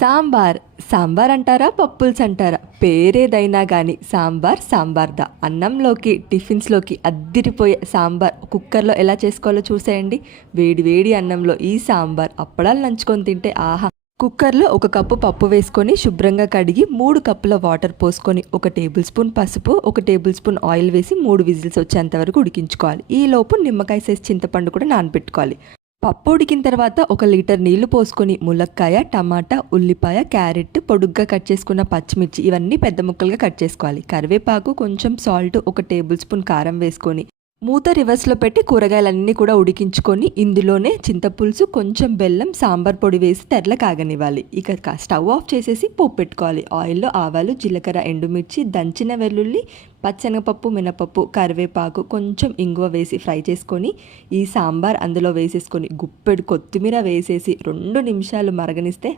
సాంబార్. సాంబార్ అంటారా పప్పుల్స్ అంటారా? పేరేదైనా కానీ సాంబార్ సాంబార్దా. అన్నంలోకి టిఫిన్స్లోకి అద్దిరిపోయే సాంబార్ కుక్కర్లో ఎలా చేసుకోవాలో చూసేయండి. వేడి వేడి అన్నంలో ఈ సాంబార్ అప్పడాలు నంచుకొని తింటే ఆహా. కుక్కర్లో ఒక కప్పు పప్పు వేసుకొని శుభ్రంగా కడిగి మూడు కప్పుల వాటర్ పోసుకొని ఒక టేబుల్ స్పూన్ పసుపు ఒక టేబుల్ స్పూన్ ఆయిల్ వేసి మూడు విజిల్స్ వచ్చేంత వరకు ఉడికించుకోవాలి. ఈ లోపు నిమ్మకాయ సైజ్ చింతపండు కూడా నానబెట్టుకోవాలి. పప్పు ఉడికిన తర్వాత ఒక లీటర్ నీళ్ళు పోసుకొని ములక్కాయ టమాటా ఉల్లిపాయ క్యారెట్ పొడుగ్గా కట్ చేసుకున్న పచ్చిమిర్చి ఇవన్నీ పెద్ద ముక్కలుగా కట్ చేసుకోవాలి. కరివేపాకు కొంచెం సాల్ట్ ఒక టేబుల్ స్పూన్ కారం వేసుకొని మూత రివర్స్లో పెట్టి కూరగాయలన్నీ కూడా ఉడికించుకొని ఇందులోనే చింతపులుసు కొంచెం బెల్లం సాంబార్ పొడి వేసి తెరల కాగనివ్వాలి. ఇక స్టవ్ ఆఫ్ చేసేసి పోపు పెట్టుకోవాలి. ఆయిల్లో ఆవాలు జీలకర్ర ఎండుమిర్చి దంచిన వెల్లుల్లి పచ్చెనగపప్పు మినపప్పు కరివేపాకు కొంచెం ఇంగువ వేసి ఫ్రై చేసుకొని ఈ సాంబార్ అందులో వేసేసుకొని గుప్పెడు కొత్తిమీర వేసేసి రెండు నిమిషాలు మరగనిస్తే